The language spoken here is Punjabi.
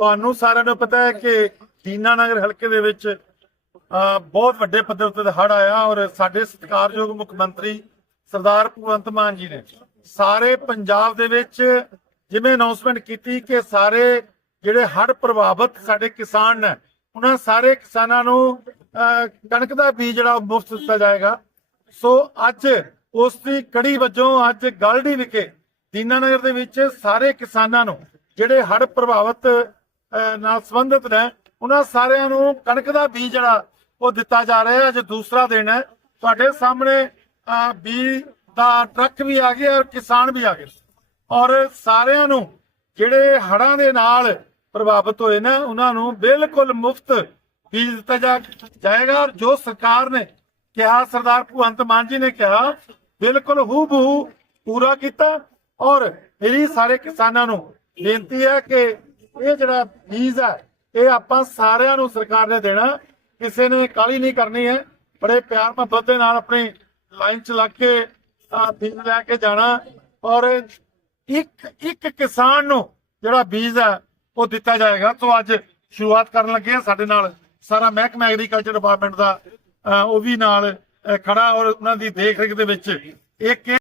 ਤੁਹਾਨੂੰ ਸਾਰਿਆਂ ਨੂੰ ਪਤਾ ਹੈ ਕਿ ਦੀਨਾ ਨਗਰ ਹਲਕੇ ਦੇ ਵਿੱਚ ਬਹੁਤ ਵੱਡੇ ਪੱਧਰ ਤੇ ਹੜ ਆਇਆ ਔਰ ਸਾਡੇ ਸਤਿਕਾਰਯੋਗ ਮੁੱਖ ਮੰਤਰੀ ਸਰਦਾਰ ਭਗਵੰਤ ਮਾਨ ਜੀ ਨੇ ਸਾਰੇ ਪੰਜਾਬ ਦੇ ਵਿੱਚ ਜਿਵੇਂ ਅਨਾਉਂਸਮੈਂਟ ਕੀਤੀ ਕਿ ਸਾਰੇ ਜਿਹੜੇ ਹੜ ਪ੍ਰਭਾਵਿਤ ਸਾਡੇ ਕਿਸਾਨ ਨੇ ਉਹਨਾਂ ਸਾਰੇ ਕਿਸਾਨਾਂ ਨੂੰ ਅ, ਕਣਕ ਦਾ ਬੀਜ ਜਿਹੜਾ ਮੁਫਤ ਦਿੱਤਾ ਜਾਏਗਾ। ਸੋ ਅੱਜ ਉਸ ਦੀ ਕੜੀ ਵਜੋਂ ਅੱਜ ਗਲਡੀ ਵਿਖੇ ਦੀਨਾਨਗਰ ਦੇ ਵਿੱਚ ਸਾਰੇ ਕਿਸਾਨਾਂ ਨੂੰ ਜਿਹੜੇ ਹੜ ਪ੍ਰਭਾਵਿਤ ਨਾਲ ਸੰਬੰਧਿਤ ਨੇ। ਉਹਨਾਂ ਸਾਰਿਆਂ ਨੂੰ ਕਣਕ ਦਾ ਬੀਜ ਜਿਹੜਾ, ਉਹ ਦਿੱਤਾ ਜਾ ਰਿਹਾ ਹੈ। ਅੱਜ ਦੂਸਰਾ ਦਿਨ ਹੈ। ਤੁਹਾਡੇ ਸਾਹਮਣੇ ਬੀਜ ਦਾ ਟਰੱਕ ਵੀ ਆ ਗਿਆ ਔਰ ਕਿਸਾਨ ਵੀ ਆ ਗਏ। ਔਰ ਸਾਰਿਆਂ ਨੂੰ ਜਿਹੜੇ ਹੜਾਂ ਦੇ ਨਾਲ ਪ੍ਰਭਾਵਿਤ ਹੋਏ ਨੇ, ਉਹਨਾਂ ਨੂੰ ਬਿਲਕੁਲ ਮੁਫਤ ਬੀਜ ਦਿੱਤਾ ਜਾ ਜਾਏਗਾ। ਔਰ ਜੋ ਸਰਕਾਰ ਨੇ ਕਿਹਾ, ਸਰਦਾਰ ਭਗਵੰਤ ਮਾਨ ਜੀ ਨੇ ਕਿਹਾ, ਬਿਲਕੁਲ ਹੂ ਬਹੂ ਪੂਰਾ ਕੀਤਾ। ਔਰ ਮੇਰੀ ਸਾਰੇ ਕਿਸਾਨਾਂ ਨੂੰ ਬੇਨਤੀ ਹੈ ਕਿ ਇਹ ਜਿਹੜਾ ਬੀਜ ਹੈ ਇਹ ਆਪਾਂ ਸਾਰਿਆਂ ਨੂੰ ਸਰਕਾਰ ਨੇ ਦੇਣਾ। ਕਿਸੇ ਨੇ ਕਾਲੀ ਨਹੀਂ ਕਰਨੀ ਹੈ। ਬੜੇ ਪਿਆਰ ਮੁਹੱਬਤ ਦੇ ਨਾਲ ਆਪਣੀ ਲਾਈਨ ਚ ਲੱਗ ਕੇ ਬੀਜ ਲੈ ਕੇ ਜਾਣਾ। ਔਰ ਇੱਕ ਇੱਕ ਕਿਸਾਨ ਨੂੰ ਜਿਹੜਾ ਬੀਜ ਹੈ ਉਹ ਦਿੱਤਾ ਜਾਏਗਾ। ਸੋ ਅੱਜ ਸ਼ੁਰੂਆਤ ਕਰਨ ਲੱਗੇ ਹਾਂ ਸਾਡੇ ਨਾਲ। ਸਾਰਾ ਮਹਿਕਮਾ ਐਗਰੀਕਲਚਰ ਡਿਪਾਰਟਮੈਂਟ ਦਾ ਅ, ਉਹ ਵੀ ਨਾਲ ਖੜਾ ਔਰ ਉਹਨਾਂ ਦੀ ਦੇਖ ਰੇਖ ਦੇ ਵਿੱਚ ਇੱਕ